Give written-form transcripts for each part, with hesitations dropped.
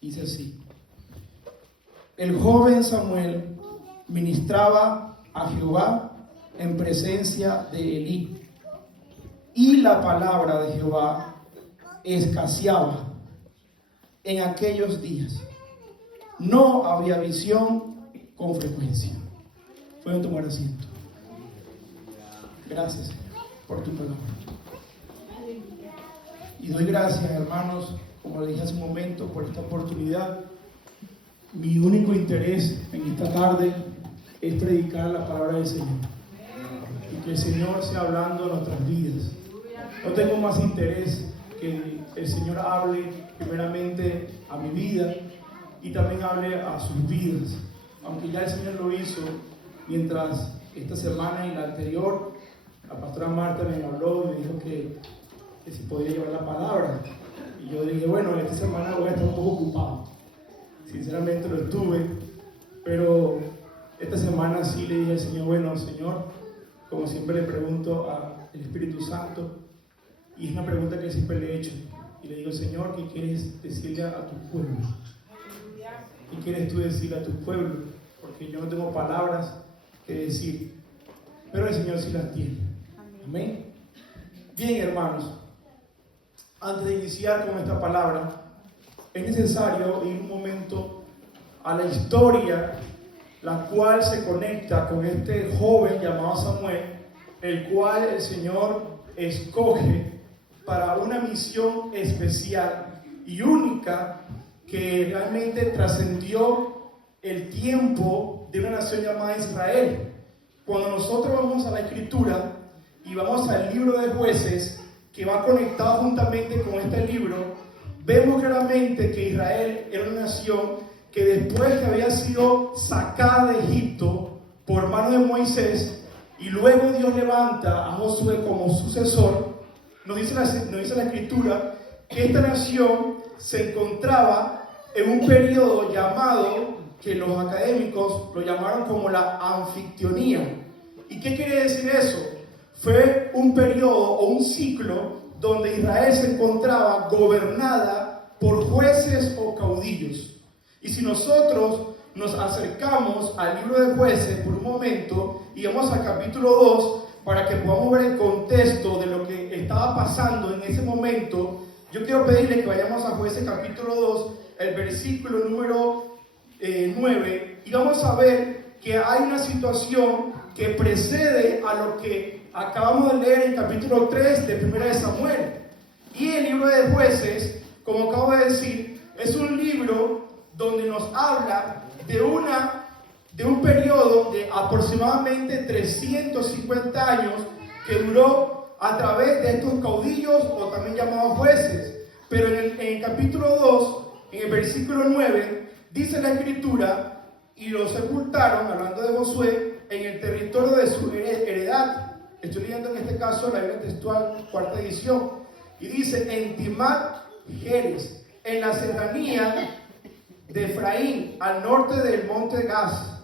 Dice así: el joven Samuel ministraba a Jehová en presencia de Elí, y la palabra de Jehová escaseaba en aquellos días. No había visión con frecuencia. Pueden tomar asiento. Gracias, Señor, por tu palabra. Y doy gracias, hermanos, como le dije hace un momento, por esta oportunidad. Mi único interés en esta tarde es predicar la palabra del Señor. Y que el Señor sea hablando en nuestras vidas. No tengo más interés que el Señor hable primeramente a mi vida y también hable a sus vidas. Aunque ya el Señor lo hizo mientras esta semana y la anterior, la pastora Marta me habló y me dijo que si podía llevar la palabra. Y yo dije, bueno, esta semana voy a estar un poco ocupado. Sinceramente lo estuve, pero esta semana sí le dije al Señor, bueno, Señor, como siempre le pregunto al Espíritu Santo, y es una pregunta que siempre le he hecho, y le digo, Señor, ¿qué quieres decirle a tu pueblo? ¿Qué quieres tú decirle a tu pueblo? Porque yo no tengo palabras que decir, pero el Señor sí las tiene. Amén. Bien, hermanos, antes de iniciar con esta palabra, es necesario ir un momento a la historia, la cual se conecta con este joven llamado Samuel, el cual el Señor escoge para una misión especial y única que realmente trascendió el tiempo de una nación llamada Israel. Cuando nosotros vamos a la Escritura y vamos al libro de Jueces, que va conectado juntamente con este libro, vemos claramente que Israel era una nación que después que había sido sacada de Egipto por mano de Moisés, y luego Dios levanta a Josué como sucesor, nos dice la Escritura que esta nación se encontraba en un periodo llamado, que los académicos lo llamaron como la anfictionía. ¿Y qué quiere decir eso? Fue un periodo o un ciclo donde Israel se encontraba gobernada por jueces o caudillos. Y si nosotros nos acercamos al libro de Jueces por un momento y vamos al capítulo 2 para que podamos ver el contexto de lo que estaba pasando en ese momento, yo quiero pedirle que vayamos a Jueces capítulo 2, el versículo número 9, y vamos a ver que hay una situación que precede a lo que acabamos de leer en capítulo 3 de 1 de Samuel. Y el libro de Jueces, como acabo de decir, es un libro donde nos habla de un periodo de aproximadamente 350 años que duró a través de estos caudillos o también llamados jueces. Pero en el capítulo 2, en el versículo 9, dice la Escritura, y lo sepultaron, hablando de Josué, en el territorio de su heredad. Estoy leyendo en este caso la Biblia textual, cuarta edición, y dice, en Timat Jeres, en la serranía de Efraín, al norte del monte Gaz.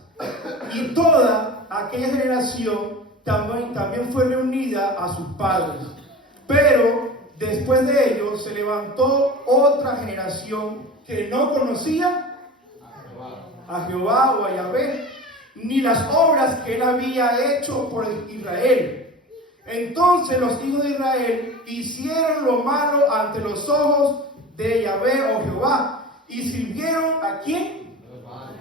Y toda aquella generación también fue reunida a sus padres. Pero después de ellos se levantó otra generación que no conocía a Jehová o a Yahvé, ni las obras que él había hecho por Israel. Entonces los hijos de Israel hicieron lo malo ante los ojos de Yahvé o Jehová, y sirvieron ¿a quién?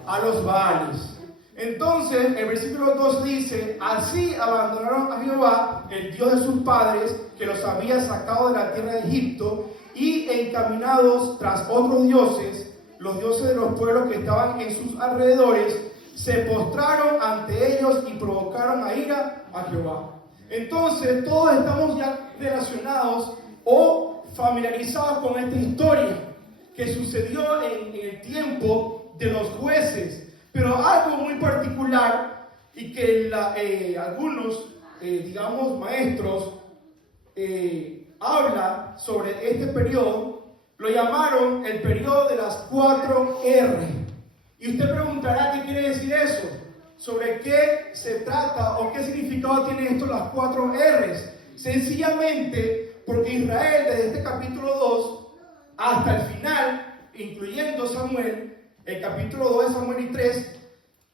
A los Baales. Entonces el versículo 2 dice, así abandonaron a Jehová, el Dios de sus padres, que los había sacado de la tierra de Egipto, y encaminados tras otros dioses, los dioses de los pueblos que estaban en sus alrededores, se postraron ante ellos y provocaron a ira a Jehová. Entonces todos estamos ya relacionados o familiarizados con esta historia que sucedió en el tiempo de los jueces, pero algo muy particular y que algunos, digamos, maestros habla sobre este periodo, lo llamaron el periodo de las 4 R. Y usted preguntará qué quiere decir eso, sobre qué se trata o qué significado tiene esto las 4 R's. Sencillamente porque Israel desde este capítulo 2 hasta el final, incluyendo leyendo Samuel, el capítulo 2 de Samuel y 3,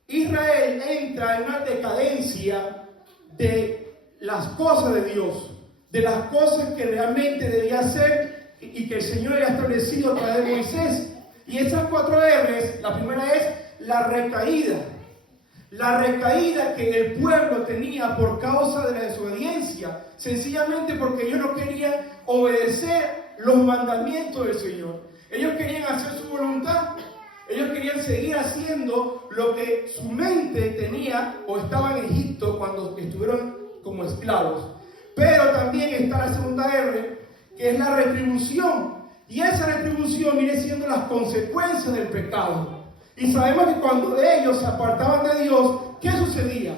Israel entra en una decadencia de las cosas de Dios, de las cosas que realmente debía hacer y que el Señor había establecido a través de Moisés. Y esas 4 R's, la primera es la recaída. La recaída que el pueblo tenía por causa de la desobediencia, sencillamente porque ellos no querían obedecer los mandamientos del Señor. Ellos querían hacer su voluntad. Ellos querían seguir haciendo lo que su mente tenía o estaba en Egipto cuando estuvieron como esclavos. Pero también está la segunda R, que es la retribución. Y esa retribución viene siendo las consecuencias del pecado. Y sabemos que cuando ellos se apartaban de Dios, ¿qué sucedía?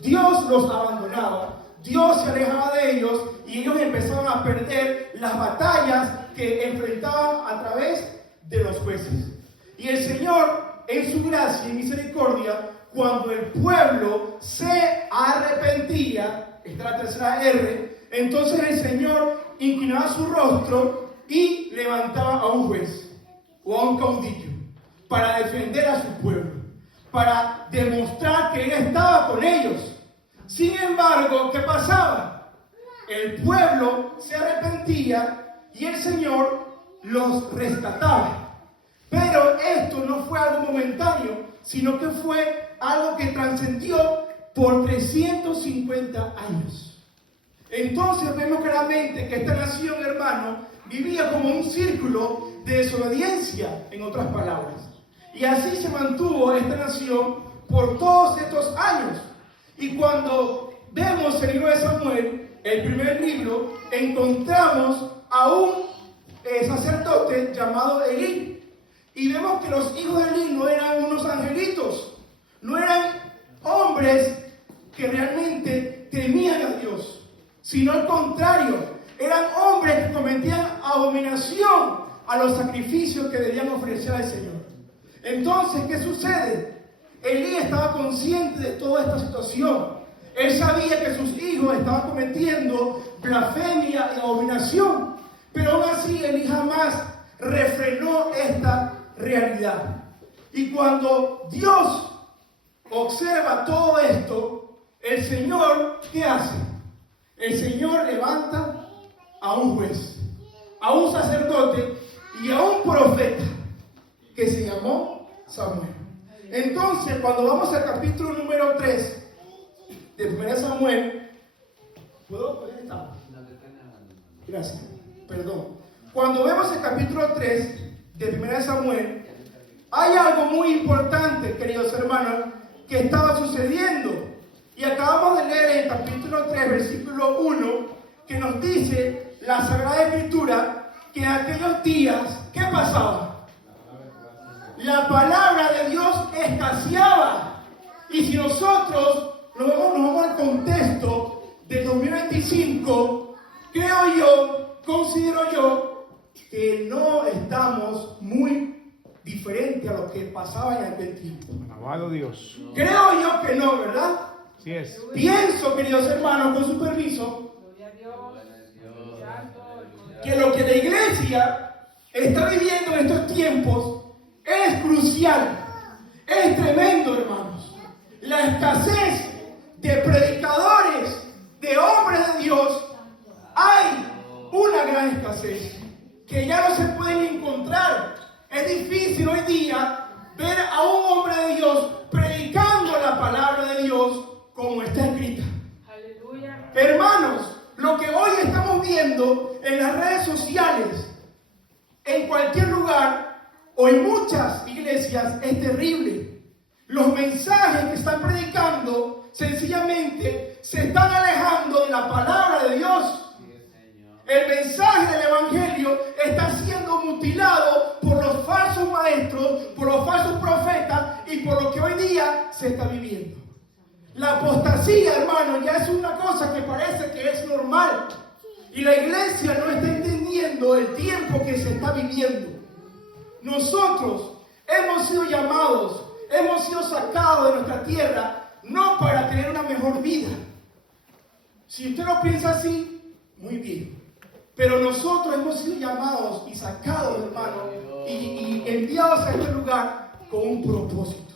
Dios los abandonaba, Dios se alejaba de ellos y ellos empezaban a perder las batallas que enfrentaban a través de los jueces. Y el Señor, en su gracia y misericordia, cuando el pueblo se arrepentía, esta es la tercera R, entonces el Señor inclinaba su rostro y levantaba a un juez o a un caudillo para defender a su pueblo, para demostrar que Él estaba con ellos. Sin embargo, ¿qué pasaba? El pueblo se arrepentía y el Señor los rescataba. Pero esto no fue algo momentáneo, sino que fue algo que trascendió por 350 años. Entonces vemos claramente que esta nación, hermano, vivía como un círculo de desobediencia, en otras palabras. Y así se mantuvo esta nación por todos estos años. Y cuando vemos el libro de Samuel, el primer libro, encontramos a un sacerdote llamado Elí. Y vemos que los hijos de Elí no eran unos angelitos, no eran hombres que realmente temían a Dios, sino al contrario, eran hombres que cometían abominación a los sacrificios que debían ofrecer al Señor. Entonces, ¿qué sucede? Elí estaba consciente de toda esta situación. Él sabía que sus hijos estaban cometiendo blasfemia y abominación, pero aún así Elí jamás refrenó esta realidad. Y cuando Dios observa todo esto, el Señor, ¿qué hace? El Señor levanta a un juez, a un sacerdote y a un profeta que se llamó Samuel. Entonces, cuando vamos al capítulo número 3 de 1 Samuel, ¿puedo poner esta? Gracias, perdón. Cuando vemos el capítulo 3 de 1 Samuel, hay algo muy importante, queridos hermanos, que estaba sucediendo. Y acabamos de leer en el capítulo 3, versículo 1, que nos dice la Sagrada Escritura que en aquellos días, ¿qué pasaba? La palabra de Dios escaseaba. Y si nosotros nos vamos al contexto del 2025, considero yo, que no estamos muy diferentes a lo que pasaba en aquel tiempo. Alabado Dios. Creo yo que no, ¿verdad? Así es. Pienso, queridos hermanos, con su permiso, que lo que la iglesia está viviendo en estos tiempos es crucial, es tremendo, hermanos. La escasez de predicadores, de hombres de Dios, hay una gran escasez que ya no se pueden encontrar. Es difícil hoy día ver a un hombre de Dios predicando la palabra de Dios como está escrita. Aleluya. Hermanos, lo que hoy estamos viendo en las redes sociales, en cualquier lugar o en muchas iglesias, es terrible. Los mensajes que están predicando sencillamente se están alejando de la palabra de Dios. El mensaje del Evangelio está siendo mutilado por los falsos maestros, por los falsos profetas y por lo que hoy día se está viviendo. La apostasía, hermano, ya es una cosa que parece que es normal. Y la iglesia no está entendiendo el tiempo que se está viviendo. Nosotros hemos sido llamados, hemos sido sacados de nuestra tierra, no para tener una mejor vida. Si usted lo piensa así, muy bien. Pero nosotros hemos sido llamados y sacados, hermano, y enviados a este lugar con un propósito.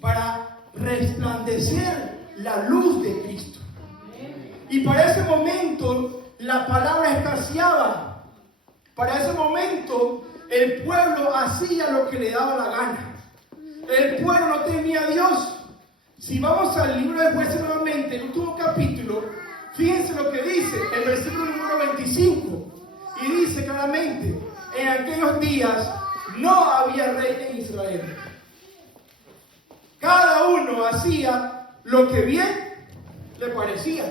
Para resplandecer la luz de Cristo. Y para ese momento la palabra escaseaba. Para ese momento el pueblo hacía lo que le daba la gana. El pueblo no temía a Dios. Si vamos al libro de Jueces nuevamente, el último capítulo, fíjense lo que dice el versículo número 25. Y dice claramente: en aquellos días no había rey en Israel. Cada uno hacía lo que bien le parecía.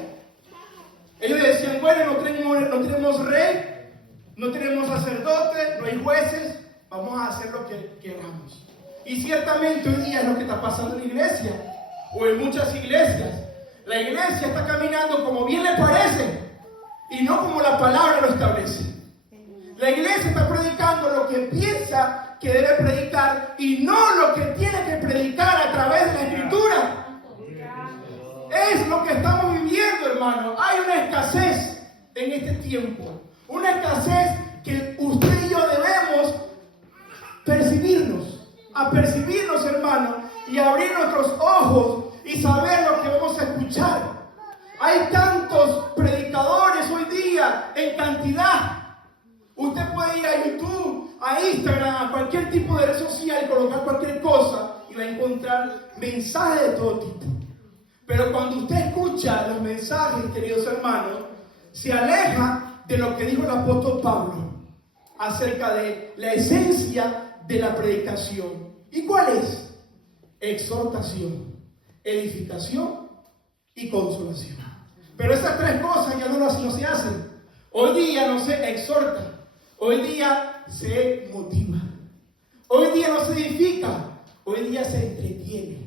Ellos decían: bueno, no tenemos rey, no tenemos sacerdote, no hay jueces, vamos a hacer lo que queramos. Y ciertamente hoy día es lo que está pasando en la iglesia, o en muchas iglesias. La iglesia está caminando como bien le parece, y no como la palabra lo establece. La iglesia está predicando lo que piensa que debe predicar, y no lo que tiene que predicar a través de la Escritura. Es lo que estamos viviendo, hermano. Hay una escasez en este tiempo. Una escasez que usted y yo debemos percibirnos, hermano, y abrir nuestros ojos y saber lo que vamos a escuchar. Hay tantos predicadores hoy día en cantidad. Usted puede ir a YouTube, a Instagram, a cualquier tipo de red social y colocar cualquier cosa y va a encontrar mensajes de todo tipo. Pero cuando usted escucha los mensajes, queridos hermanos, se aleja de lo que dijo el apóstol Pablo acerca de la esencia de la predicación. ¿Y cuál es? Exhortación, edificación y consolación. Pero esas tres cosas ya no se hacen. Hoy día no se exhorta, hoy día se motiva, hoy día no se edifica, hoy día se entretiene.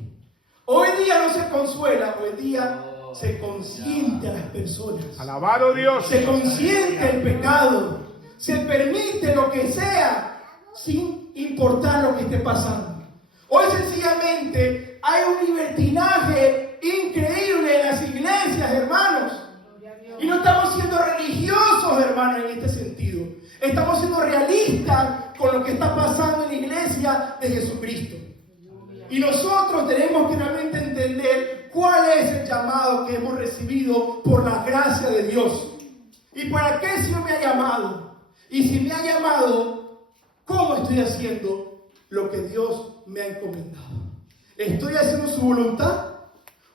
Hoy día no se consuela, hoy día se consiente a las personas. Alabado Dios. Se consiente el pecado, se permite lo que sea sin importar lo que esté pasando. Hoy sencillamente hay un libertinaje increíble en las iglesias, hermanos. Y no estamos siendo religiosos, hermanos, en este sentido. Estamos siendo realistas con lo que está pasando en la iglesia de Jesucristo. Y nosotros tenemos que realmente entender cuál es el llamado que hemos recibido por la gracia de Dios. ¿Y para qué el Señor me ha llamado? Y si me ha llamado, ¿cómo estoy haciendo lo que Dios me ha encomendado? ¿Estoy haciendo su voluntad?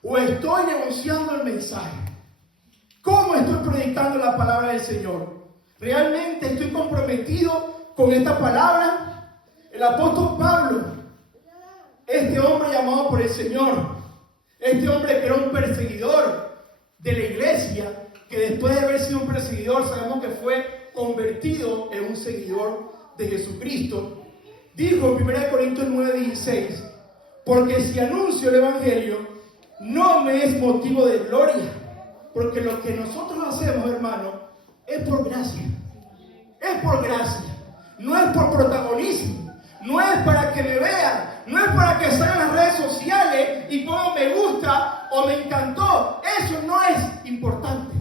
¿O estoy negociando el mensaje? ¿Cómo estoy predicando la palabra del Señor? ¿Realmente estoy comprometido con esta palabra? El apóstol Pablo, este hombre llamado por el Señor, este hombre que era un perseguidor de la iglesia, que después de haber sido un perseguidor sabemos que fue convertido en un seguidor de Jesucristo, dijo en 1 Corintios 9:16: porque si anuncio el evangelio, no me es motivo de gloria, porque lo que nosotros hacemos, hermano, es por gracia. Es por gracia, no es por protagonismo, no es para que me vean, no es para que salgan las redes sociales y pongan me gusta o me encantó. Eso no es importante.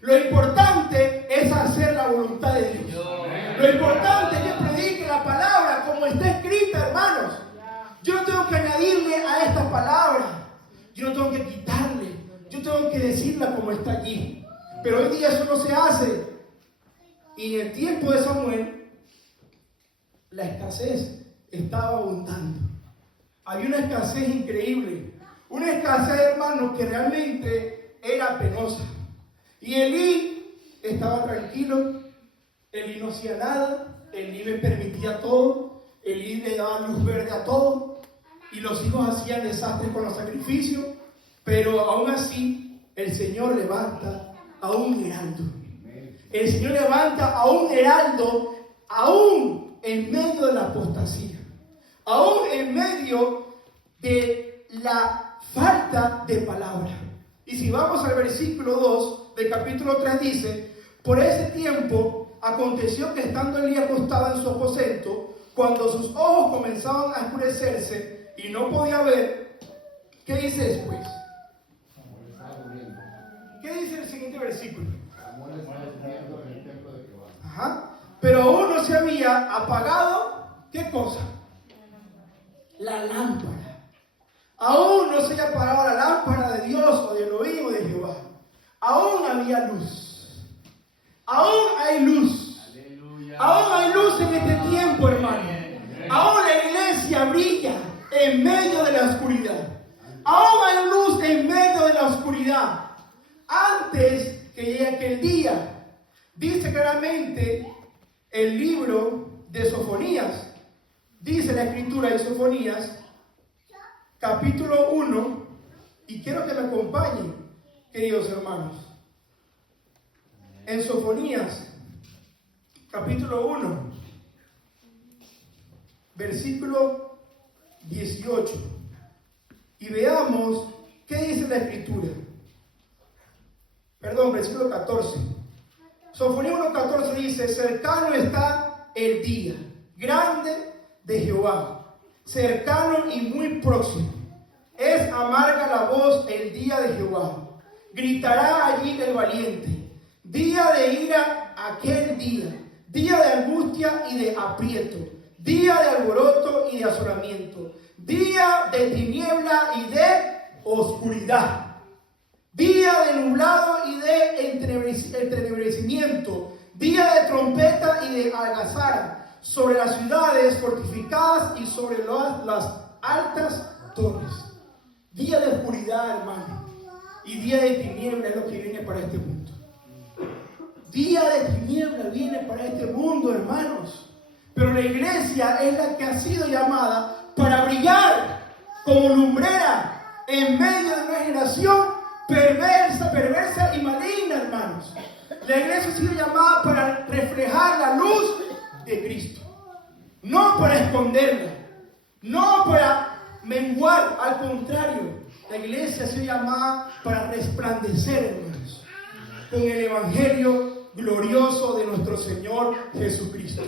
Lo importante es hacer la voluntad de Dios. Lo importante es que predique la palabra como está escrita, hermanos. Yo no tengo que añadirle a esta palabra, yo no tengo que quitarle, yo tengo que decirla como está allí. Pero hoy día eso no se hace. Y en el tiempo de Samuel, la escasez estaba abundando. Había una escasez increíble. Una escasez, hermanos, que realmente era penosa. Y Elí estaba tranquilo. Elí no hacía nada. Elí le permitía todo. Elí le daba luz verde a todo. Y los hijos hacían desastres con los sacrificios. Pero aún así, el Señor levanta a un heraldo. El Señor levanta a un heraldo, aún en medio de la apostasía, aún en medio de la falta de palabra. Y si vamos al versículo 2 del capítulo 3 dice: por ese tiempo aconteció que estando Elí acostado en su aposento, cuando sus ojos comenzaban a oscurecerse y no podía ver, ¿qué dice después? ¿Qué dice el siguiente versículo? Ajá. pero aún no se había apagado, ¿qué cosa? La lámpara. Aún no se había apagado la lámpara de Dios o de Elohim o de Jehová. Aún había luz. Aún hay luz. Aún hay luz en este tiempo, hermano. Aún la iglesia brilla en medio de la oscuridad. Aún hay luz en medio de la oscuridad. Antes que llegue aquel día, dice claramente el libro de Sofonías, dice la escritura de Sofonías, capítulo 1, y quiero que me acompañen, queridos hermanos. En Sofonías, capítulo 1, versículo 18, y veamos qué dice la escritura. Perdón, versículo 14. Sofonías 1:14 dice: cercano está el día grande de Jehová, cercano y muy próximo. Es amarga la voz el día de Jehová. Gritará allí el valiente. Día de ira aquel día. Día de angustia y de aprieto. Día de alboroto y de asolamiento. Día de tiniebla y de oscuridad. Día de nublado y de entenebrecimiento. Día de trompeta y de algazara sobre las ciudades fortificadas y sobre las altas torres. Día de oscuridad, hermano, y día de tiniebla es lo que viene para este mundo. Día de tiniebla viene para este mundo, hermanos. Pero la iglesia es la que ha sido llamada para brillar como lumbrera en medio de una generación perversa y maligna, hermanos. La iglesia ha sido llamada para reflejar la luz de Cristo, no para esconderla, no para menguar. Al contrario, la iglesia ha sido llamada para resplandecer, hermanos, con el evangelio glorioso de nuestro Señor Jesucristo.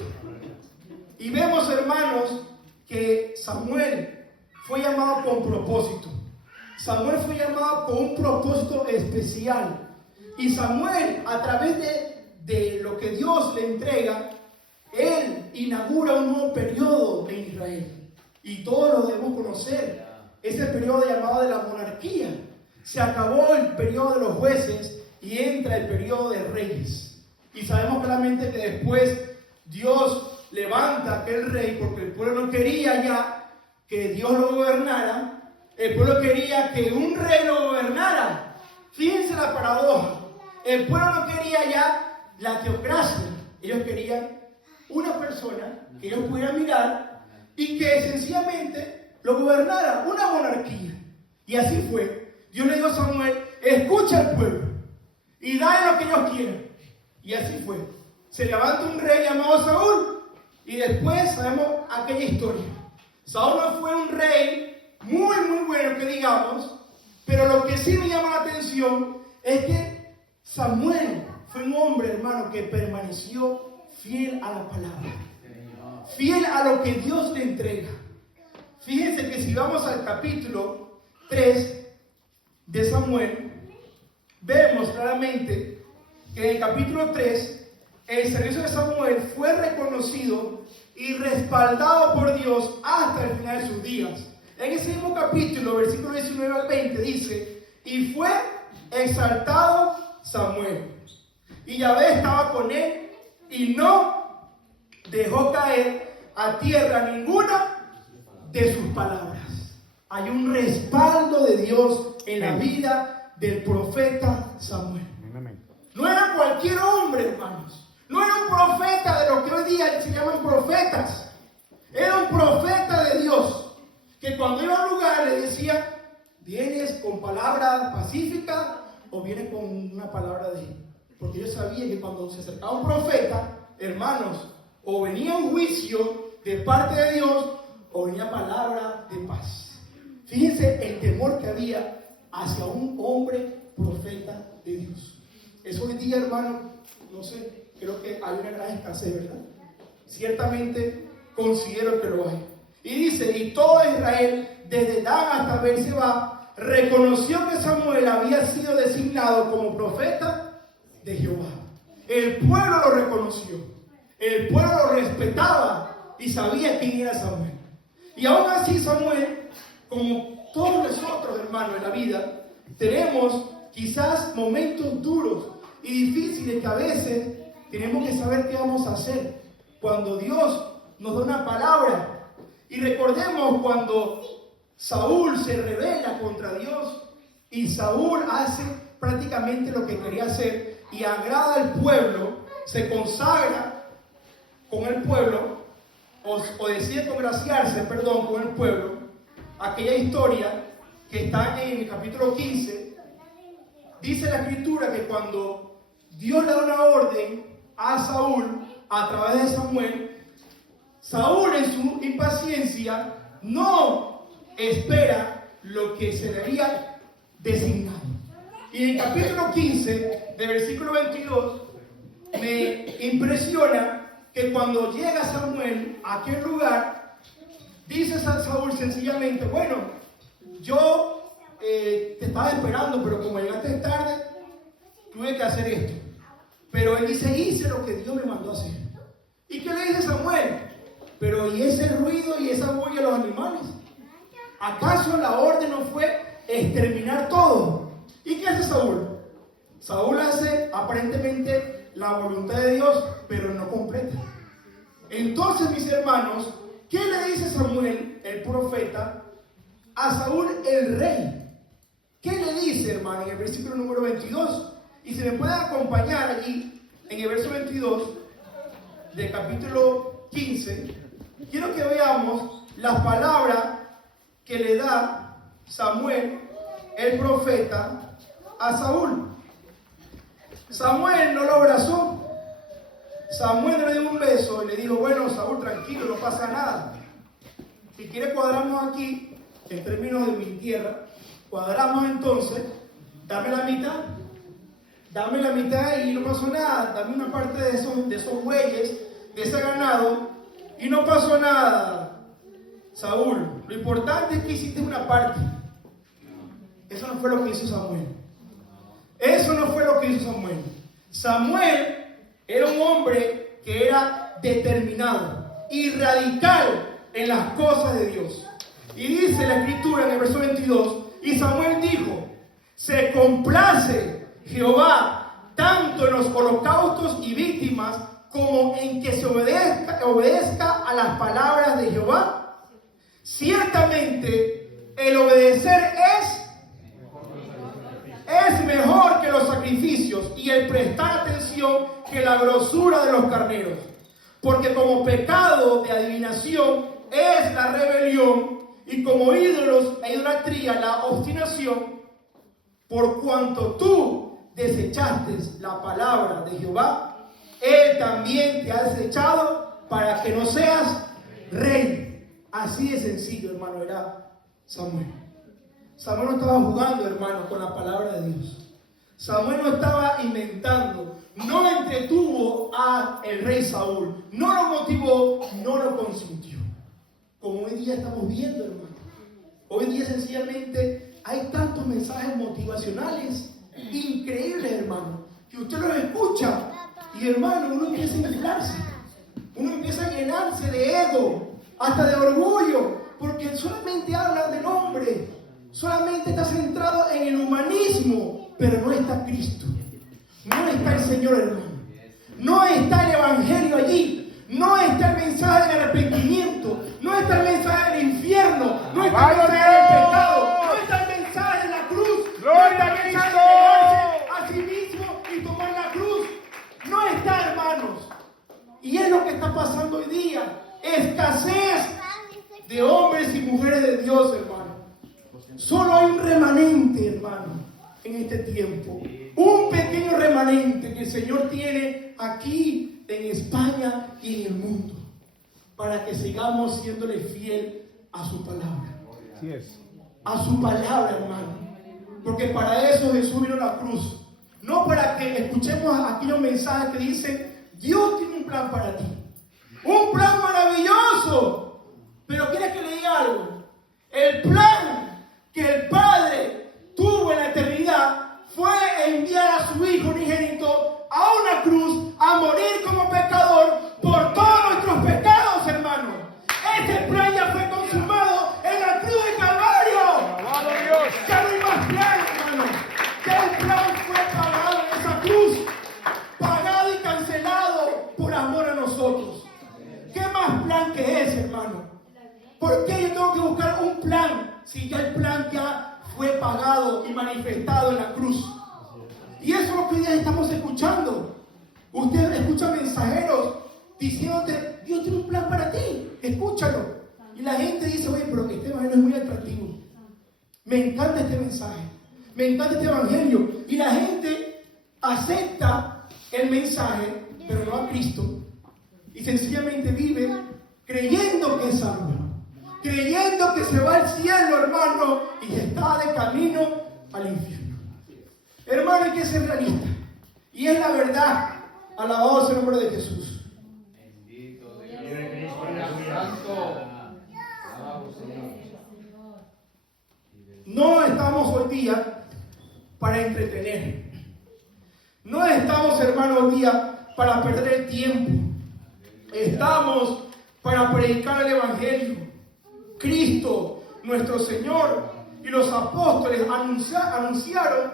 Y vemos, hermanos, que Samuel fue llamado con propósito. Samuel fue llamado con un propósito especial. Y Samuel, a través de lo que Dios le entrega, él inaugura un nuevo periodo en Israel. Y todos lo debemos conocer. Es el periodo llamado de la monarquía. Se acabó el periodo de los jueces y entra el periodo de reyes. Y sabemos claramente que después Dios levanta a aquel rey porque el pueblo no quería ya que Dios lo gobernara. El pueblo quería que un rey lo gobernara. Fíjense la paradoja. El pueblo no quería ya la teocracia. Ellos querían una persona que ellos pudieran mirar y que sencillamente lo gobernara, una monarquía. Y así fue. Dios le dijo a Samuel: escucha al pueblo y dale lo que ellos quieran. Y así fue. Se levanta un rey llamado Saúl y después sabemos aquella historia. Saúl no fue un rey muy bueno que digamos, pero lo que sí me llama la atención es que Samuel fue un hombre, hermano, que permaneció fiel a la palabra, fiel a lo que Dios le entrega. Fíjense que si vamos al capítulo 3 de Samuel, vemos claramente que en el capítulo 3 el servicio de Samuel fue reconocido y respaldado por Dios hasta el final de sus días. En ese mismo capítulo, versículo 19 al 20, dice: y fue exaltado Samuel, y Yahvé estaba con él, y no dejó caer a tierra ninguna de sus palabras. Hay un respaldo de Dios en la vida del profeta Samuel. No era cualquier hombre, hermanos. No era un profeta de lo que hoy día se llaman profetas. Era un profeta de Dios, que cuando iba a un lugar le decía: ¿vienes con palabra pacífica o vienes con una palabra de...? Porque yo sabía que cuando se acercaba un profeta, hermanos, o venía un juicio de parte de Dios o venía palabra de paz. Fíjense el temor que había hacia un hombre profeta de Dios. Eso hoy día, hermano, no sé, creo que hay una gran escasez, ¿verdad? Ciertamente considero que lo hay. Y dice: y todo Israel, desde Dan hasta Beerseba, reconoció que Samuel había sido designado como profeta de Jehová. El pueblo lo reconoció. El pueblo lo respetaba y sabía quién era Samuel. Y aún así Samuel, como todos nosotros, hermanos, en la vida, tenemos quizás momentos duros y difíciles que a veces tenemos que saber qué vamos a hacer cuando Dios nos da una palabra. Y recordemos cuando Saúl se rebela contra Dios y Saúl hace prácticamente lo que quería hacer y agrada al pueblo, se consagra con el pueblo o decide congraciarse, con el pueblo. Aquella historia que está en el capítulo 15, dice la escritura que cuando Dios le da una orden a Saúl a través de Samuel, Saúl en su impaciencia no espera lo que se le había designado. Y en el capítulo 15, de versículo 22, me impresiona que cuando llega Samuel a aquel lugar, dice Saúl sencillamente, bueno, yo te estaba esperando, pero como llegaste tarde, tuve que hacer esto. Pero él dice, hice lo que Dios me mandó a hacer. ¿Y qué le dice Samuel? Pero ¿y ese ruido y esa bulla de los animales? ¿Acaso la orden no fue exterminar todo? ¿Y qué hace Saúl? Saúl hace aparentemente la voluntad de Dios, pero no completa. Entonces, mis hermanos, ¿qué le dice Samuel, el profeta, a Saúl, el rey? ¿Qué le dice, hermano, en el versículo número 22? Y se me puede acompañar allí, en el verso 22 del capítulo 15, quiero que veamos las palabras que le da Samuel, el profeta, a Saúl. Samuel no lo abrazó. Samuel no le dio un beso y le dijo, bueno, Saúl, tranquilo, no pasa nada. Si quiere cuadramos aquí, en términos de mi tierra, cuadramos entonces, dame la mitad y no pasó nada, dame una parte de esos bueyes, de ese ganado, y no pasó nada. Saúl, lo importante es que hiciste una parte. Eso no fue lo que hizo Samuel. Eso no fue lo que hizo Samuel. Samuel era un hombre que era determinado y radical en las cosas de Dios. Y dice la escritura en el verso 22, y Samuel dijo, se complace Jehová tanto en los holocaustos y víctimas como en que se obedezca a las palabras de Jehová. Ciertamente el obedecer es mejor que los sacrificios y el prestar atención que la grosura de los carneros. Porque como pecado de adivinación es la rebelión y como ídolos e idolatría la obstinación, por cuanto tú desechaste la palabra de Jehová, Él también te ha desechado para que no seas rey. Así de sencillo, hermano, era Samuel. Samuel no estaba jugando, hermano, con la palabra de Dios. Samuel no estaba inventando, no entretuvo a el rey Saúl, no lo motivó, no lo consintió. Como hoy día estamos viendo, hermano. Hoy día sencillamente hay tantos mensajes motivacionales increíbles, hermano, que usted los escucha y, hermano, uno empieza a inflarse, uno empieza a llenarse de ego, hasta de orgullo, porque solamente hablan del hombre, solamente está centrado en el humanismo, pero no está Cristo, no está el Señor, hermano, no está el Evangelio allí, no está el mensaje del arrepentimiento, no está el mensaje del infierno, no está el mensaje del pecado, no está el mensaje de la cruz, no está el mensaje de negarse a sí mismo y tomar la cruz, no está, hermanos. Y es lo que está pasando hoy día, escasez de hombres y mujeres de Dios, hermano. Solo hay un remanente, hermano, en este tiempo, un pequeño remanente que el Señor tiene aquí en España y en el mundo, para que sigamos siéndole fiel a su palabra. Así es. A su palabra, hermano. Porque para eso Jesús vino a la cruz. No para que escuchemos aquellos mensajes que dicen, Dios tiene un plan para ti. Un plan maravilloso. Pero ¿quieres que le diga algo? El plan que el Padre tuvo en la eternidad fue enviar a su Hijo unigénito a una cruz a morir como pecador por que es, hermano? ¿Por qué yo tengo que buscar un plan si ya el plan ya fue pagado y manifestado en la cruz? Y eso es lo que hoy día estamos escuchando. Usted escucha mensajeros diciéndote, Dios tiene un plan para ti, escúchalo. Y la gente dice, oye, pero este evangelio es muy atractivo. Me encanta este mensaje, me encanta este evangelio. Y la gente acepta el mensaje, pero no a Cristo. Y sencillamente vive creyendo que es salvo, creyendo que se va al cielo, hermano, y está de camino al infierno. Hermano, hay que ser realista. Y es la verdad. Alabado sea el nombre de Jesús. Bendito Dios. Santo. Alabado Señor. No estamos hoy día para entretener. No estamos, hermano, hoy día para perder el tiempo. Estamos para predicar el Evangelio. Cristo, nuestro Señor, y los apóstoles anunciaron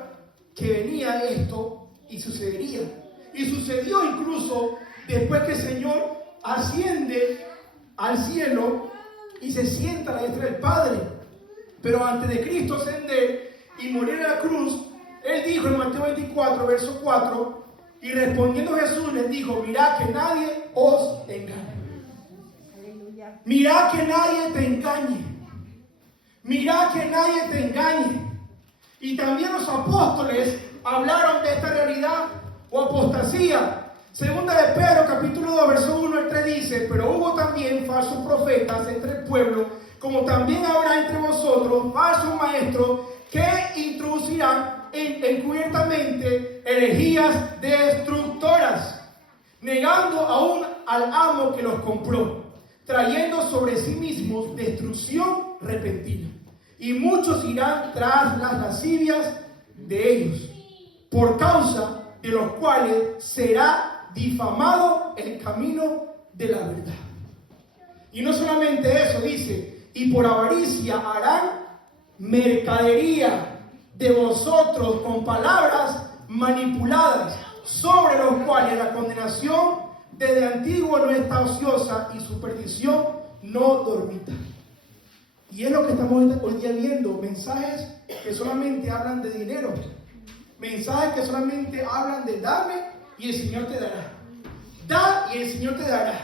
que venía esto y sucedería. Y sucedió incluso después que el Señor asciende al cielo y se sienta a la diestra del Padre. Pero antes de Cristo ascender y morir en la cruz, Él dijo en Mateo 24, verso 4, y respondiendo Jesús les dijo, mirad que nadie os engañe. Mirad que nadie te engañe. Mirad que nadie te engañe. Y también los apóstoles hablaron de esta realidad o apostasía. Segunda de Pedro, capítulo 2, verso 1 al 3 dice, pero hubo también falsos profetas entre el pueblo, como también habrá entre vosotros falsos maestros que introducirán encubiertamente herejías destructoras, negando aún al amo que los compró, trayendo sobre sí mismos destrucción repentina. Y muchos irán tras las lascivias de ellos, por causa de los cuales será difamado el camino de la verdad. Y no solamente eso, dice, y por avaricia harán mercadería de vosotros con palabras manipuladas, sobre los cuales la condenación desde antiguo no está ociosa y su perdición no dormita. Y es lo que estamos hoy día viendo, mensajes que solamente hablan de dinero, mensajes que solamente hablan de dame y el Señor te dará. Da y el Señor te dará.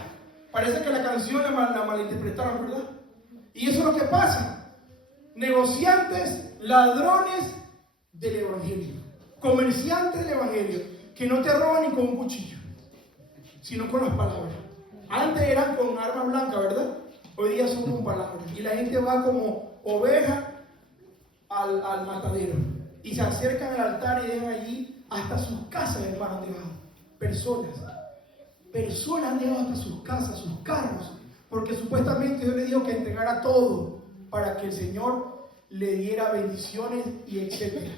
Parece que la canción la malinterpretaron, ¿verdad? Y eso es lo que pasa. Negociantes, ladrones del Evangelio, comerciantes del Evangelio, que no te roban ni con un cuchillo, sino con las palabras. Antes eran con armas blancas, ¿verdad? Hoy día son con palabras. Y la gente va como oveja al matadero. Y se acercan al altar y dejan allí hasta sus casas, hermanos, debajo. Personas han dejado hasta sus casas, sus carros, porque supuestamente Dios le dijo que entregara todo para que el Señor le diera bendiciones y etcétera.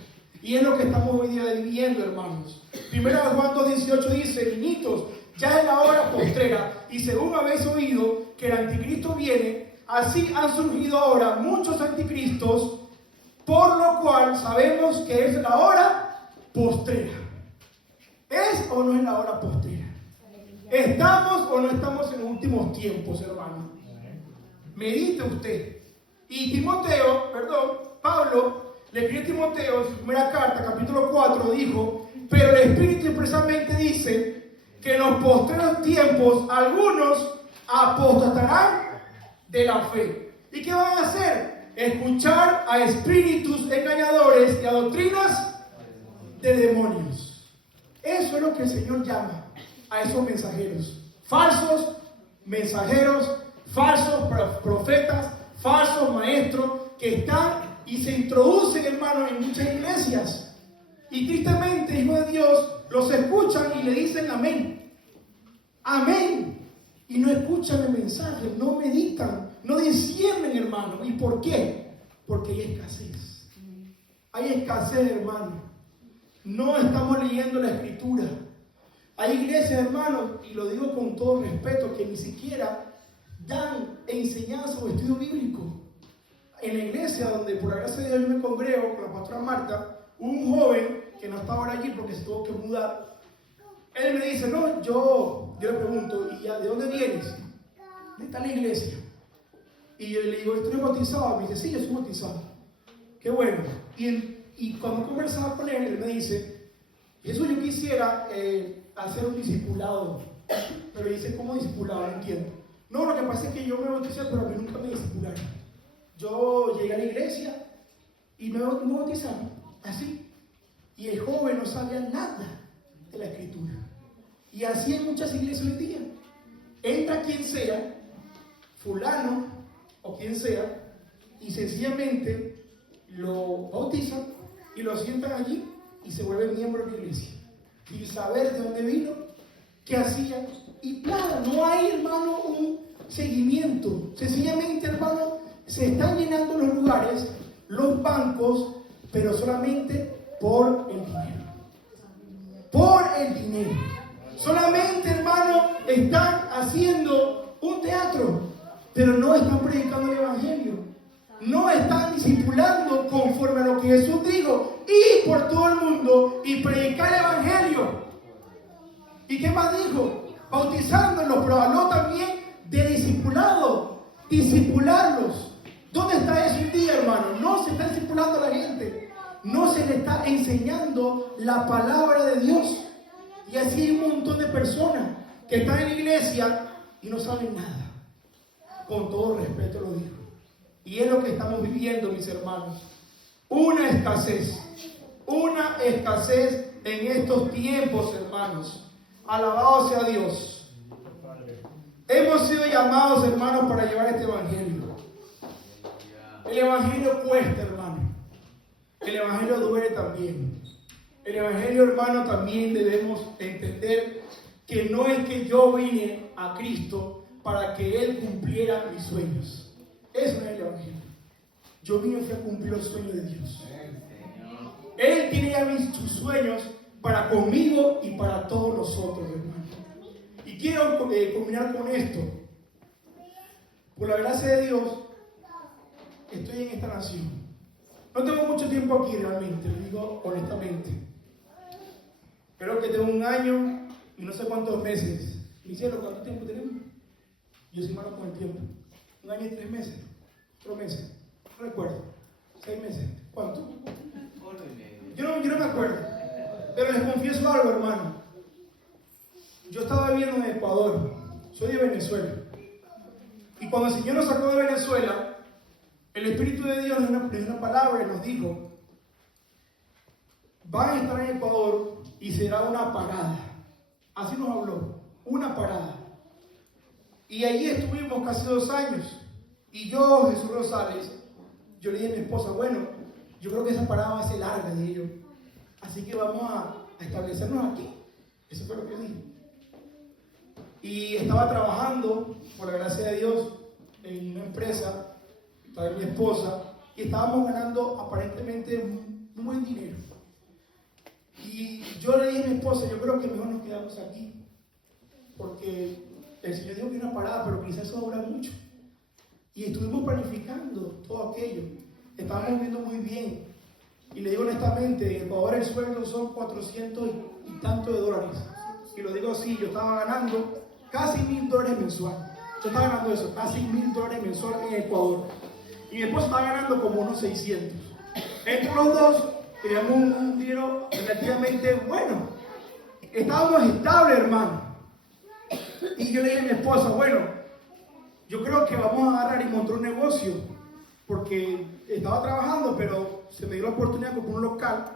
Y es lo que estamos hoy día viviendo, hermanos. Primero Juan 2:18 dice, niñitos, ya es la hora postrera, y según habéis oído que el anticristo viene, así han surgido ahora muchos anticristos, por lo cual sabemos que es la hora postrera. ¿Es o no es la hora postrera? ¿Estamos o no estamos en los últimos tiempos, hermano? Medite usted. Y Pablo le escribió a Timoteo en su primera carta, capítulo 4, dijo, pero el Espíritu expresamente dice que en los postreros tiempos algunos apostatarán de la fe. ¿Y qué van a hacer? Escuchar a espíritus engañadores y a doctrinas de demonios. Eso es lo que el Señor llama a esos mensajeros. Falsos mensajeros, falsos profetas, falsos maestros que están y se introducen, hermanos, en muchas iglesias. Y tristemente, hijos de Dios, los escuchan y le dicen amén. Amén. Y no escuchan el mensaje, no meditan, no disciernen, hermano. ¿Y por qué? Porque hay escasez. Hay escasez, hermano. No estamos leyendo la Escritura. Hay iglesias, hermano, y lo digo con todo respeto, que ni siquiera dan enseñanza o estudio bíblico. En la iglesia donde por la gracia de Dios yo me congrego con la pastora Marta, un joven que no está ahora allí porque se tuvo que mudar, él me dice, no, yo le pregunto, ¿y ya de dónde vienes? ¿dónde está la iglesia? Y yo le digo, ¿estoy bautizado? Me dice, sí, yo soy bautizado. Qué bueno. Y cuando conversaba con él me dice, Jesús, yo quisiera hacer un discipulado. Pero dice, ¿cómo discipulado? No entiendo. No, lo que pasa es que yo me bauticé, pero a mí nunca me discipularon. Yo llegué a la iglesia y me bautizaron, así. Y el joven no sabía nada de la escritura. Y así en muchas iglesias hoy día. Entra quien sea, fulano o quien sea, y sencillamente lo bautizan y lo sientan allí y se vuelve miembro de la iglesia. Sin saber de dónde vino, qué hacía. Y nada, no hay, hermano, un seguimiento. Sencillamente, hermano, se están llenando los lugares, los bancos, pero solamente por el dinero. Por el dinero. Solamente, hermano, están haciendo un teatro, pero no están predicando el evangelio. No están discipulando conforme a lo que Jesús dijo. Ir por todo el mundo y predicar el evangelio. ¿Y qué más dijo? Bautizándolos, pero habló también de discipulado. Discipularlos. ¿Dónde está eso hoy día, hermano? No se está discipulando a la gente. No se le está enseñando la palabra de Dios. Y así hay un montón de personas que están en la iglesia y no saben nada. Con todo respeto lo digo. Y es lo que estamos viviendo, mis hermanos. Una escasez en estos tiempos, hermanos. Alabado sea Dios. Hemos sido llamados, hermanos, para llevar este evangelio. El evangelio cuesta, hermano. El evangelio duele también. El evangelio, hermano, también debemos entender que no es que yo vine a Cristo para que Él cumpliera mis sueños. Eso no es el evangelio. Yo vine a cumplir los sueños de Dios. Él tiene ya sus sueños para conmigo y para todos nosotros, hermano. Y quiero culminar con esto. Por la gracia de Dios, estoy en esta nación. No tengo mucho tiempo aquí realmente, lo digo honestamente. Creo que tengo 1 año y no sé cuántos meses. Mi cielo, ¿cuánto tiempo tenemos? Yo soy malo con el tiempo. 1 año y 3 meses. 4 meses. No recuerdo. 6 meses. ¿Cuánto? Yo no me acuerdo. Pero les confieso algo, hermano. Yo estaba viviendo en Ecuador. Soy de Venezuela. Y cuando el Señor nos sacó de Venezuela, el Espíritu de Dios nos dio una palabra y nos dijo: van a estar en Ecuador y será una parada. Así nos habló, una parada. Y allí estuvimos casi 2 años. Y yo, Jesús Rosales, yo le dije a mi esposa, bueno, yo creo que esa parada va a ser larga, dije yo. Así que vamos a establecernos aquí. Eso fue lo que dije. Y estaba trabajando, por la gracia de Dios, en una empresa, estaba mi esposa, y estábamos ganando aparentemente un buen dinero. Y yo le dije a mi esposa, yo creo que mejor nos quedamos aquí, porque el Señor dijo que era una parada, pero quizás eso dura mucho. Y estuvimos planificando todo aquello. Estábamos viendo muy bien. Y le digo honestamente, en Ecuador el sueldo son 400 y tanto de dólares. Y lo digo así, yo estaba ganando casi $1,000 mensual. Yo estaba ganando eso, casi $1,000 mensual en Ecuador. Y mi esposo estaba ganando como unos 600. Entre los dos teníamos un dinero relativamente bueno. Estábamos estables, hermano. Y yo le dije a mi esposa, bueno, yo creo que vamos a agarrar y montar un negocio. Porque estaba trabajando, pero se me dio la oportunidad de comprar un local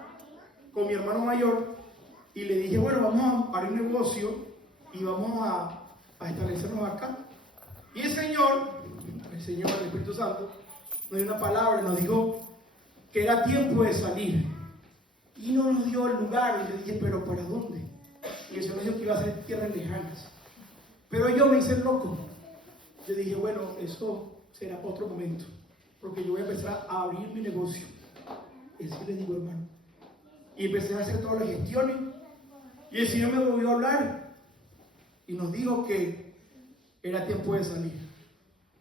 con mi hermano mayor. Y le dije, bueno, vamos a abrir un negocio y vamos a establecernos acá. Y el Señor, el Espíritu Santo, nos dio una palabra, nos dijo que era tiempo de salir. Y no nos dio el lugar. Y yo dije, ¿pero para dónde? Y el Señor dijo que iba a ser tierras lejanas. Pero yo me hice loco. Yo dije, bueno, eso será otro momento. Porque yo voy a empezar a abrir mi negocio. Y así les digo, hermano. Y empecé a hacer todas las gestiones. Y el Señor me volvió a hablar. Y nos dijo que era tiempo de salir.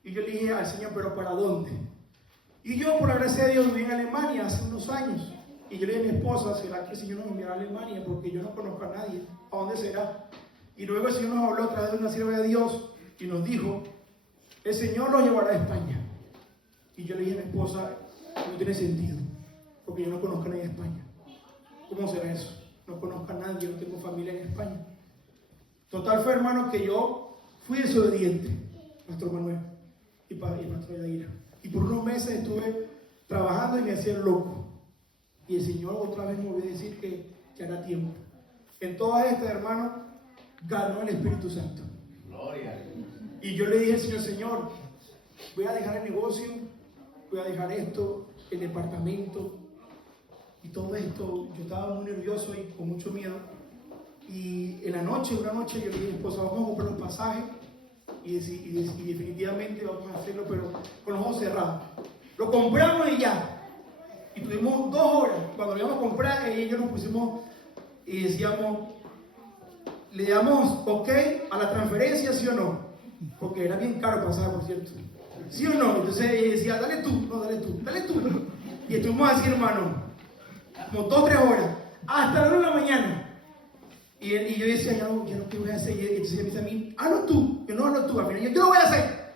Y yo le dije al Señor, ¿pero para dónde? Y yo, por la gracia de Dios, viví en Alemania hace unos años. Y yo le dije a mi esposa, ¿será que el Señor nos enviará a Alemania? Porque yo no conozco a nadie. ¿A dónde será? Y luego el Señor nos habló a través de una sierva de Dios y nos dijo el Señor los llevará a España. Y yo le dije a mi esposa, no tiene sentido, porque yo no conozco a nadie en España. ¿Cómo será eso? No conozco a nadie, no tengo familia en España. Total fue, hermano, que yo fui desobediente, Pastor Manuel y Pastor Yaira. Y por unos meses estuve trabajando y me hacía el loco. Y el Señor otra vez me volvió a decir que hará tiempo. En todas estas, hermano, ganó el Espíritu Santo. Gloria. Y yo le dije al Señor, Señor, voy a dejar el negocio, voy a dejar esto, el departamento y todo esto. Yo estaba muy nervioso y con mucho miedo. Y en la noche, una noche, yo le dije a mi esposa, vamos a comprar los pasajes y definitivamente vamos a hacerlo, pero con los ojos cerrados. Lo compramos y ya. Y tuvimos 2 horas. Cuando lo íbamos a comprar, ella y yo nos pusimos y decíamos, ¿le damos ok a la transferencia, sí o no? Porque era bien caro el pasaje, por cierto. ¿Sí o no? Entonces ella decía, dale tú, no, dale tú, dale tú. Y estuvimos así, hermano, como 2 o 3 horas, hasta las 1 de la mañana. Y yo decía, ya no, ¿qué voy a hacer? Y entonces ella me dice a mí, hazlo tú. Yo no hazlo tú. Al final yo lo voy a hacer.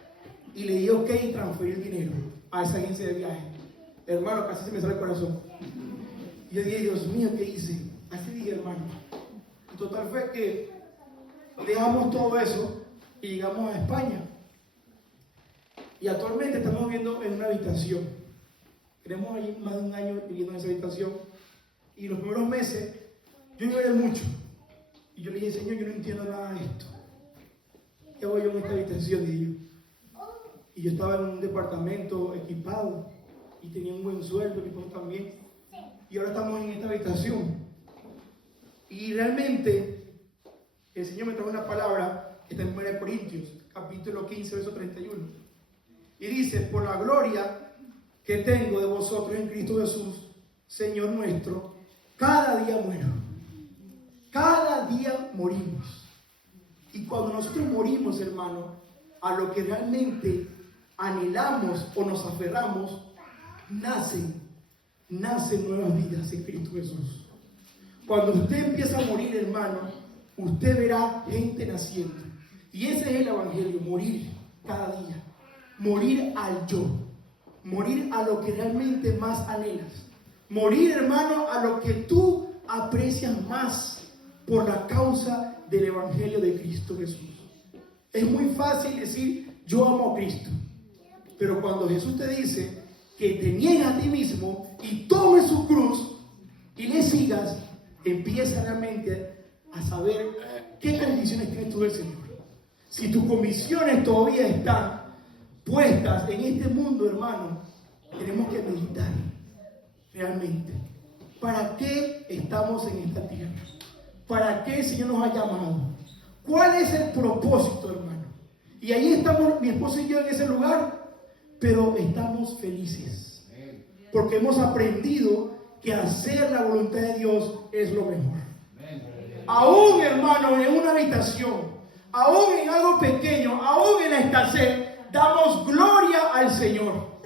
Y le di ok y transferí el dinero a esa agencia de viaje. Hermano, casi se me sale el corazón. Y yo dije, Dios mío, ¿qué hice? Así dije, hermano. Y total fue que dejamos todo eso y llegamos a España. Y actualmente estamos viviendo en una habitación. Tenemos ahí más de 1 año viviendo en esa habitación. Y los primeros meses yo lloré mucho. Y yo le dije, Señor, yo no entiendo nada de esto. ¿Qué hago yo en esta habitación? Dije yo. Y yo estaba en un departamento equipado y tenía un buen sueldo, mi esposo también. Y ahora estamos en esta habitación. Y realmente el Señor me trajo una palabra que está en 1 Corintios, capítulo 15, verso 31. Y dice, por la gloria que tengo de vosotros en Cristo Jesús, Señor nuestro, cada día muero. Cada día morimos. Y cuando nosotros morimos, hermano, a lo que realmente anhelamos o nos aferramos, nacen nuevas vidas en Cristo Jesús. Cuando usted empieza a morir, hermano, usted verá gente naciendo. Y ese es el evangelio, morir cada día. Morir al yo. Morir a lo que realmente más anhelas. Morir, hermano, a lo que tú aprecias más por la causa del evangelio de Cristo Jesús. Es muy fácil decir, yo amo a Cristo. Pero cuando Jesús te dice que te niegas a ti mismo y tomes su cruz y le sigas, empieza realmente a saber qué condiciones tienes tú del Señor. Si tus convicciones todavía están puestas en este mundo, hermano, tenemos que meditar realmente. ¿Para qué estamos en esta tierra? ¿Para qué el Señor nos ha llamado? ¿Cuál es el propósito, hermano? Y ahí estamos, mi esposa y yo en ese lugar, pero estamos felices. Porque hemos aprendido que hacer la voluntad de Dios es lo mejor. Aún, hermano, en una habitación, aún en algo pequeño, aún en la escasez, damos gloria al Señor.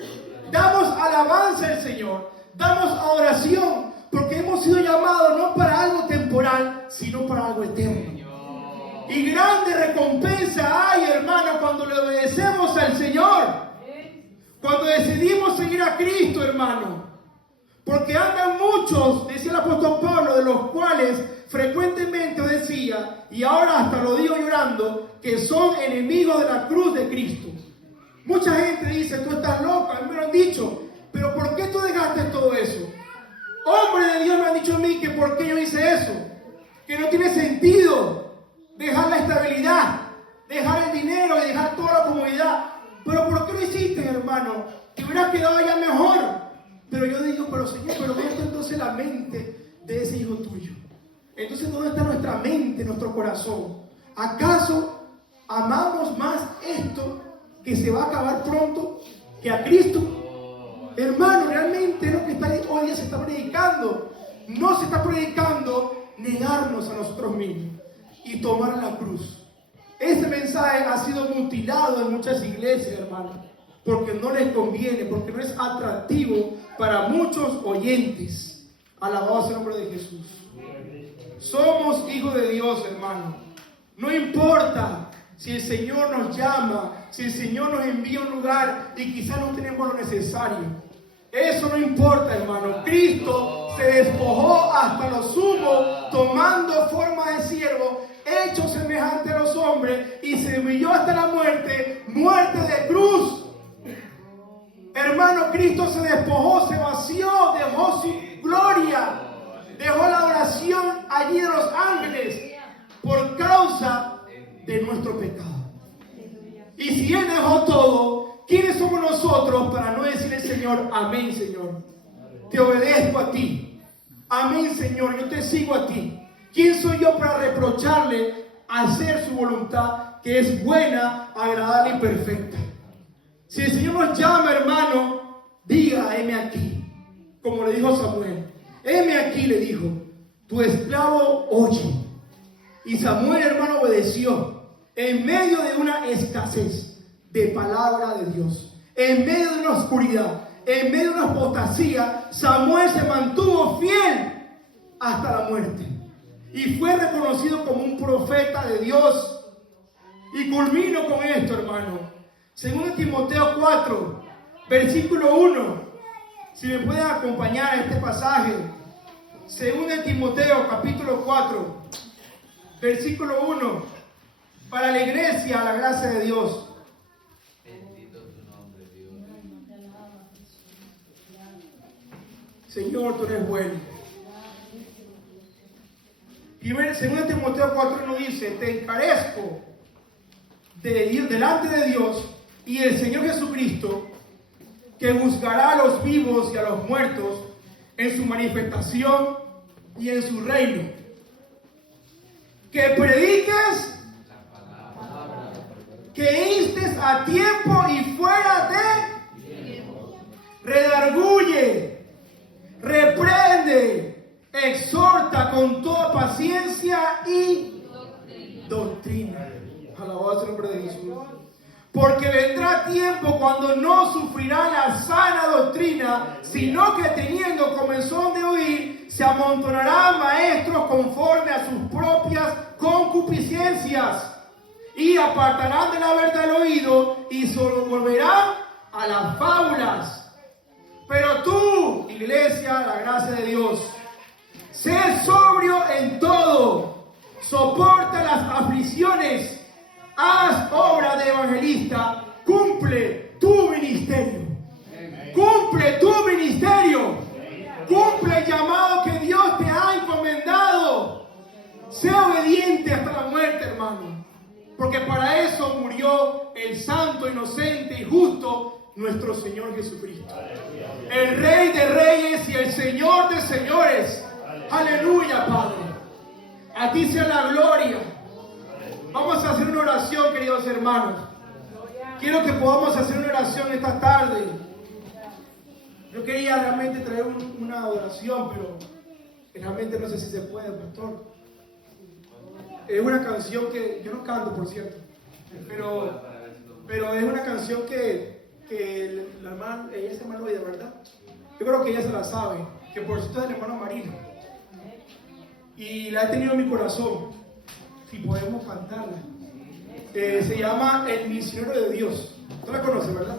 Damos alabanza al Señor. Damos adoración. Porque hemos sido llamados no para algo temporal, sino para algo eterno. Y grande recompensa hay, hermano, cuando le obedecemos al Señor. Cuando decidimos seguir a Cristo, hermano. Porque andan muchos, decía el apóstol Pablo, de los cuales frecuentemente decía, y ahora hasta lo digo llorando, que son enemigos de la cruz de Cristo. Mucha gente dice, tú estás loco, a mí me lo han dicho, pero ¿por qué tú dejaste todo eso? Hombres de Dios me han dicho a mí que por qué yo hice eso, que no tiene sentido dejar la estabilidad, dejar el dinero y dejar toda la comodidad. Pero ¿por qué lo hiciste, hermano? Que hubiera quedado allá mejor. Pero yo digo, pero Señor, pero ¿dónde está entonces la mente de ese hijo tuyo? Entonces, ¿dónde está nuestra mente, nuestro corazón? ¿Acaso amamos más esto que se va a acabar pronto que a Cristo? Hermano, realmente lo que hoy día se está predicando, no se está predicando negarnos a nosotros mismos y tomar la cruz. Ese mensaje ha sido mutilado en muchas iglesias, hermano, porque no les conviene, porque no es atractivo para muchos oyentes. Alabado sea el nombre de Jesús. Somos hijos de Dios, hermano. No importa si el Señor nos llama si el Señor nos envía a un lugar y quizás no tenemos lo necesario. Eso no importa, hermano. Cristo se despojó hasta lo sumo, tomando forma de siervo, hecho semejante a los hombres, y se humilló hasta la muerte, muerte de cruz. Hermano, Cristo se despojó, se vació, dejó su gloria, dejó la oración allí de los ángeles por causa de nuestro pecado. Y si Él dejó todo, ¿quiénes somos nosotros para no decirle al Señor, amén, Señor? Te obedezco a ti. Amén, Señor, yo te sigo a ti. ¿Quién soy yo para reprocharle hacer su voluntad, que es buena, agradable y perfecta? Si el Señor nos llama, hermano, diga, heme aquí. Como le dijo Samuel. Heme aquí, le dijo, tu esclavo oye. Y Samuel, hermano, obedeció. En medio de una escasez de palabra de Dios, en medio de una oscuridad, en medio de una apostasía, Samuel se mantuvo fiel hasta la muerte. Y fue reconocido como un profeta de Dios. Y culmino con esto, hermano. Según Timoteo 4, versículo 1. Si me pueden acompañar a este pasaje. Según Timoteo capítulo 4, versículo 1. Para la iglesia, la gracia de Dios. Bendito tu nombre, Dios. Señor, tú eres bueno. Según Timoteo 4:1 dice, te encarezco delante de Dios y el Señor Jesucristo, que juzgará a los vivos y a los muertos en su manifestación y en su reino. Que prediques, que instes a tiempo y fuera de, redarguye, reprende, exhorta con toda paciencia y doctrina. Alabado sea el nombre de Jesús. Porque vendrá tiempo cuando no sufrirán la sana doctrina, sino que teniendo comezón de oír, se amontonarán maestros conforme a sus propias concupiscencias, y apartarán de la verdad el oído y solo volverán a las fábulas. Pero tú, iglesia, la gracia de Dios, sé sobrio en todo, soporta las aflicciones, haz obra de evangelista, cumple tu ministerio. Cumple tu ministerio. Cumple el llamado que Dios te ha encomendado. Sé obediente hasta la muerte, hermano. Porque para eso murió el santo, inocente y justo nuestro Señor Jesucristo. El Rey de Reyes y el Señor de Señores. Aleluya, Padre. A ti sea la gloria. Vamos a hacer una oración, queridos hermanos. Quiero que podamos hacer una oración esta tarde. Yo quería realmente traer una oración, pero realmente no sé si se puede, pastor. Es una canción que yo no canto, por cierto, pero es una canción que la hermana, ella se llama Loida, ¿verdad? Yo creo que ella se la sabe, que por cierto es el hermano Marino. Y la he tenido en mi corazón. Si podemos cantarla. Se llama El Misionero de Dios. ¿Tú la conoces, verdad?